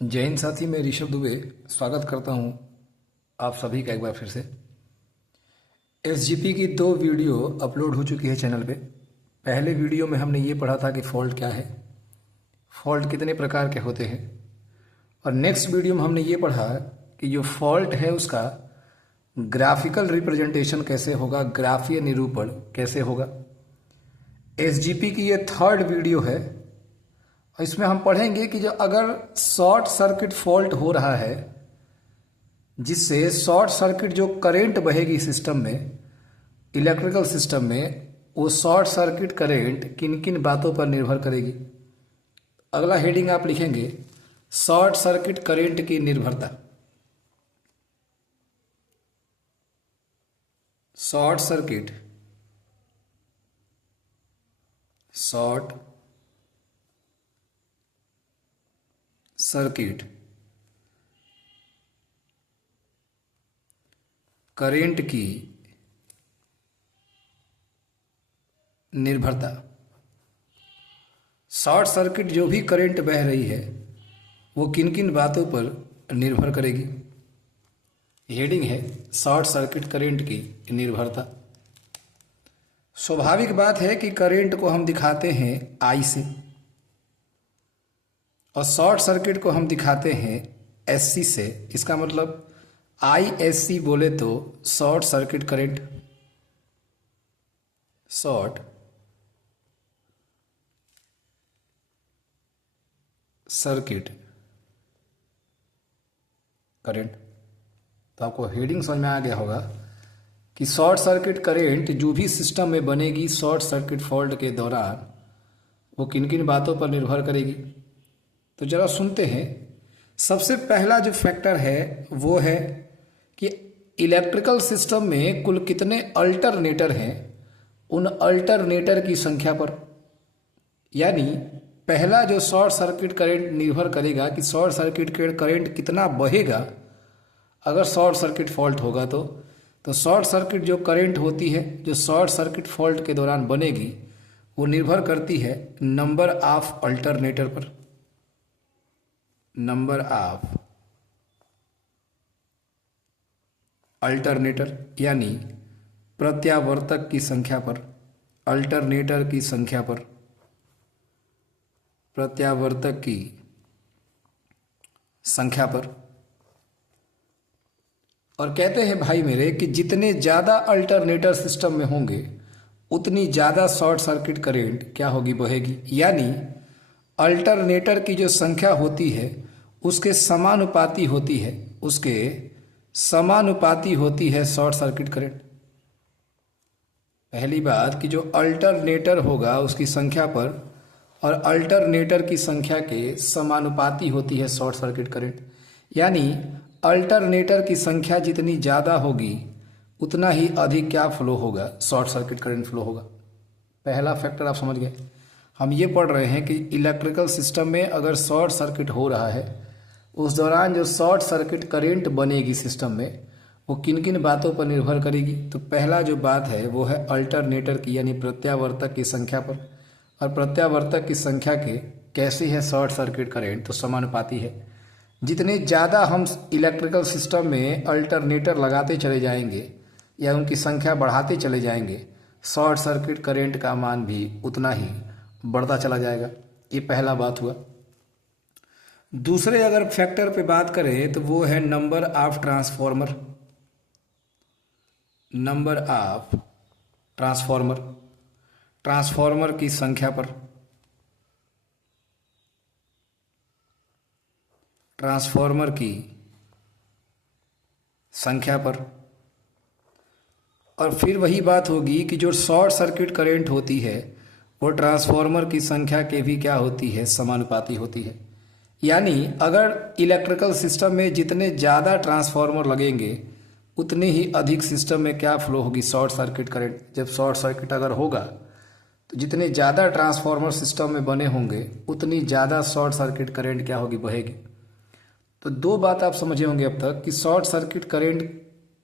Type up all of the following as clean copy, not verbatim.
जय हिंद साथी, मैं ऋषभ दुबे स्वागत करता हूं आप सभी का एक बार फिर से। एसजीपी की 2 वीडियो अपलोड हो चुकी है चैनल पे। पहले वीडियो में हमने ये पढ़ा था कि फ़ॉल्ट क्या है, फ़ॉल्ट कितने प्रकार के होते हैं, और नेक्स्ट वीडियो में हमने ये पढ़ा कि जो फ़ॉल्ट है उसका ग्राफिकल रिप्रेजेंटेशन कैसे होगा, ग्राफीय निरूपण कैसे होगा। एसजीपी की ये 3rd वीडियो है। इसमें हम पढ़ेंगे कि जो अगर शॉर्ट सर्किट फॉल्ट हो रहा है, जिससे शॉर्ट सर्किट जो करंट बहेगी सिस्टम में, इलेक्ट्रिकल सिस्टम में, वो शॉर्ट सर्किट करंट किन किन बातों पर निर्भर करेगी। अगला हेडिंग आप लिखेंगे शॉर्ट सर्किट करंट की निर्भरता। शॉर्ट सर्किट करंट की निर्भरता। शॉर्ट सर्किट जो भी करंट बह रही है वो किन किन बातों पर निर्भर करेगी। हेडिंग है शॉर्ट सर्किट करंट की निर्भरता। स्वाभाविक बात है कि करंट को हम दिखाते हैं आई से, और शॉर्ट सर्किट को हम दिखाते हैं एससी से। इसका मतलब आईएससी बोले तो short circuit current, short circuit current. तो आपको हेडिंग समझ में आ गया होगा कि शॉर्ट सर्किट करंट जो भी सिस्टम में बनेगी शॉर्ट सर्किट फॉल्ट के दौरान, वो किन किन बातों पर निर्भर करेगी। तो जरा सुनते हैं। सबसे पहला जो फैक्टर है वो है कि इलेक्ट्रिकल सिस्टम में कुल कितने अल्टरनेटर हैं, उन अल्टरनेटर की संख्या पर। यानी पहला जो शॉर्ट सर्किट करंट निर्भर करेगा कि शॉर्ट सर्किट करंट कितना बहेगा अगर शॉर्ट सर्किट फॉल्ट होगा। तो शॉर्ट सर्किट जो करंट होती है, जो शॉर्ट सर्किट फॉल्ट के दौरान बनेगी, वो निर्भर करती है नंबर ऑफ अल्टरनेटर पर, नंबर ऑफ अल्टरनेटर यानी प्रत्यावर्तक की संख्या पर, अल्टरनेटर की संख्या पर, प्रत्यावर्तक की संख्या पर। और कहते हैं भाई मेरे कि जितने ज़्यादा अल्टरनेटर सिस्टम में होंगे उतनी ज़्यादा शॉर्ट सर्किट करंट क्या होगी, बहेगी। यानी अल्टरनेटर की जो संख्या होती है उसके समानुपाती होती है, उसके समानुपाती होती है शॉर्ट सर्किट करंट। पहली बात कि जो अल्टरनेटर होगा उसकी संख्या पर और अल्टरनेटर की संख्या के समानुपाती होती है शॉर्ट सर्किट करंट। यानी अल्टरनेटर की संख्या जितनी ज़्यादा होगी उतना ही अधिक क्या फ्लो होगा, शॉर्ट सर्किट करंट फ्लो होगा। पहला फैक्टर आप समझ गए। हम ये पढ़ रहे हैं कि इलेक्ट्रिकल सिस्टम में अगर शॉर्ट सर्किट हो रहा है उस दौरान जो शॉर्ट सर्किट करंट बनेगी सिस्टम में, वो किन किन बातों पर निर्भर करेगी। तो पहला जो बात है वो है अल्टरनेटर की यानी प्रत्यावर्तक की संख्या पर। और प्रत्यावर्तक की संख्या के कैसी है शॉर्ट सर्किट करंट, तो समानुपाती है। जितने ज़्यादा हम इलेक्ट्रिकल सिस्टम में अल्टरनेटर लगाते चले जाएंगे या उनकी संख्या बढ़ाते चले जाएंगे, शॉर्ट सर्किट करंट का मान भी उतना ही बढ़ता चला जाएगा। ये पहला बात हुआ। दूसरे अगर फैक्टर पे बात करें तो वो है number of transformer, number of transformer, transformer की संख्या पर, ट्रांसफॉर्मर की संख्या पर। और फिर वही बात होगी कि जो शॉर्ट सर्किट करंट होती है वो ट्रांसफॉर्मर की संख्या के भी क्या होती है, समानुपाती होती है। यानी अगर इलेक्ट्रिकल सिस्टम में जितने ज़्यादा ट्रांसफॉर्मर लगेंगे उतने ही अधिक सिस्टम में क्या फ्लो होगी, शॉर्ट सर्किट करंट। जब शॉर्ट सर्किट अगर होगा तो जितने ज़्यादा ट्रांसफॉर्मर सिस्टम में बने होंगे उतनी ज़्यादा शॉर्ट सर्किट करंट क्या होगी, बहेगी। तो 2 बात आप समझे होंगे अब तक कि शॉर्ट सर्किट करंट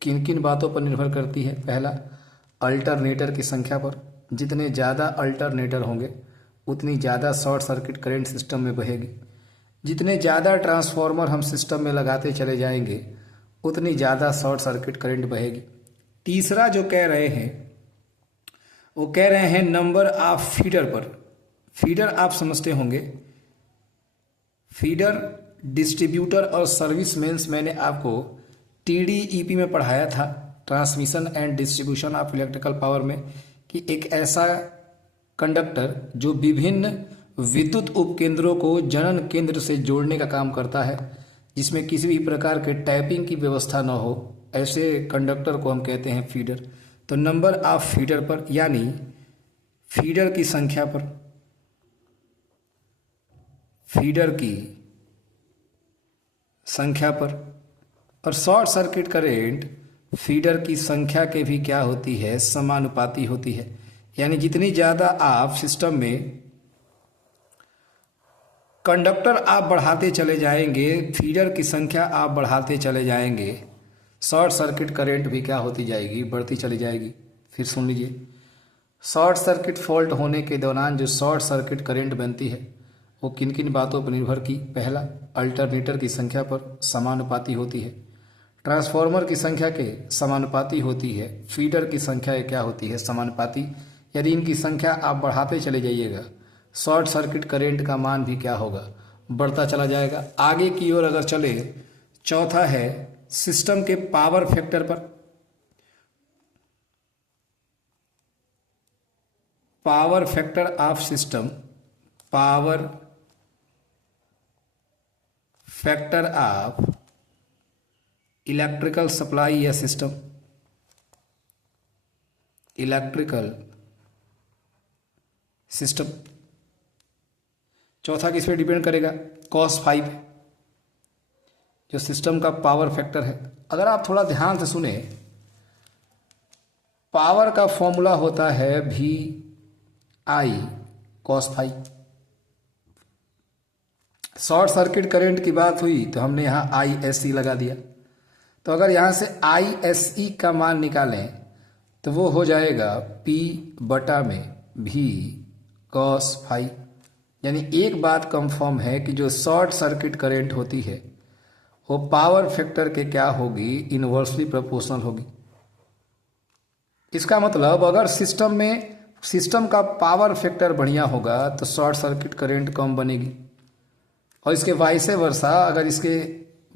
किन किन बातों पर निर्भर करती है। पहला अल्टरनेटर की संख्या पर, जितने ज़्यादा अल्टरनेटर होंगे उतनी ज़्यादा शॉर्ट सर्किट करंट सिस्टम में बहेगी। जितने ज़्यादा ट्रांसफार्मर हम सिस्टम में लगाते चले जाएंगे उतनी ज़्यादा शॉर्ट सर्किट करंट बहेगी। तीसरा जो कह रहे हैं वो कह रहे हैं नंबर ऑफ फीडर पर। फीडर आप समझते होंगे, फीडर, डिस्ट्रीब्यूटर और सर्विस मेंस मैंने आपको TDEP में पढ़ाया था, transmission and distribution of electrical power में, कि एक ऐसा कंडक्टर जो विभिन्न विद्युत उपकेंद्रों को जनन केंद्र से जोड़ने का काम करता है, जिसमें किसी भी प्रकार के टैपिंग की व्यवस्था न हो, ऐसे कंडक्टर को हम कहते हैं फीडर। तो नंबर ऑफ फीडर पर यानी फीडर की संख्या पर, फीडर की संख्या पर, और शॉर्ट सर्किट करंट फीडर की संख्या के भी क्या होती है, समानुपाती होती है। यानी जितनी ज़्यादा आप सिस्टम में कंडक्टर आप बढ़ाते चले जाएंगे, फीडर की संख्या आप बढ़ाते चले जाएंगे, शॉर्ट सर्किट करंट भी क्या होती जाएगी, बढ़ती चली जाएगी। फिर सुन लीजिए, शॉर्ट सर्किट फॉल्ट होने के दौरान जो शॉर्ट सर्किट करंट बनती है वो किन किन बातों पर निर्भर की। पहला, अल्टरनेटर की संख्या पर समानुपाती होती है, ट्रांसफार्मर की संख्या के समानुपाती होती है, फीडर की संख्या क्या होती है, समानुपाती। यदि इनकी संख्या आप बढ़ाते चले जाइएगा, शॉर्ट सर्किट करंट का मान भी क्या होगा, बढ़ता चला जाएगा। आगे की ओर अगर चले, चौथा है सिस्टम के पावर फैक्टर पर। Power factor of system, power factor of electrical supply या सिस्टम, इलेक्ट्रिकल सिस्टम। चौथा किस पे डिपेंड करेगा, cos 5, जो सिस्टम का पावर फैक्टर है। अगर आप थोड़ा ध्यान से सुने, पावर का फॉर्मूला होता है VI cos 5। Short circuit current की बात हुई तो हमने यहाँ ISC लगा दिया। तो अगर यहाँ से ISE का मान निकालें तो वो हो जाएगा P/V cos 5। यानी एक बात कंफर्म है कि जो शॉर्ट सर्किट करंट होती है वो पावर फैक्टर के क्या होगी, इनवर्सली प्रोपोर्शनल होगी। इसका मतलब अगर सिस्टम का पावर फैक्टर बढ़िया होगा तो शॉर्ट सर्किट करंट कम बनेगी, और इसके वाइसे वर्सा अगर इसके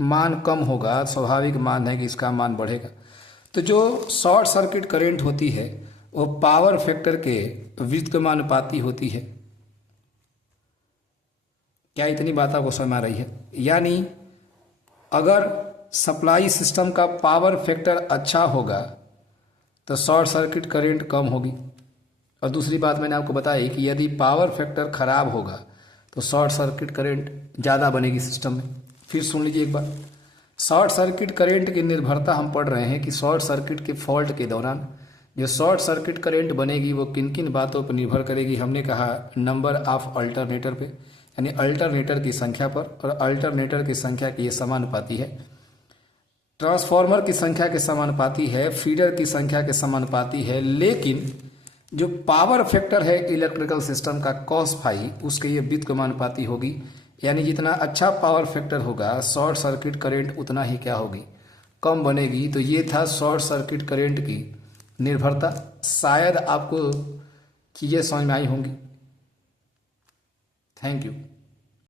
मान कम होगा, स्वाभाविक मान है कि इसका मान बढ़ेगा। तो जो शॉर्ट सर्किट करंट होती है वो पावर फैक्टर के व्युत्क्रमानुपाती होती है। क्या इतनी बात आपको समझ में आ रही है? यानी अगर सप्लाई सिस्टम का पावर फैक्टर अच्छा होगा तो शॉर्ट सर्किट करंट कम होगी। और दूसरी बात मैंने आपको बताई कि यदि पावर फैक्टर खराब होगा तो शॉर्ट सर्किट करंट ज़्यादा बनेगी सिस्टम में। फिर सुन लीजिए एक बार, शॉर्ट सर्किट करंट की निर्भरता हम पढ़ रहे हैं कि शॉर्ट सर्किट के फॉल्ट के दौरान जो शॉर्ट सर्किट करंट बनेगी वो किन किन बातों पर निर्भर करेगी। हमने कहा नंबर ऑफ अल्टरनेटर पे, यानी अल्टरनेटर की संख्या पर, और अल्टरनेटर की संख्या की ये समानुपाती है। ट्रांसफार्मर की संख्या के समानुपाती है, फीडर की संख्या के समानुपाती है, लेकिन जो पावर फैक्टर है इलेक्ट्रिकल सिस्टम का cos 5 उसके ये व्युत्क्रमानुपाती होगी। यानी जितना अच्छा पावर फैक्टर होगा शॉर्ट सर्किट करंट उतना ही क्या होगी, कम बनेगी। तो ये था शॉर्ट सर्किट करंट की निर्भरता। शायद आपको चीज़ें समझ में आई होंगी। Thank you.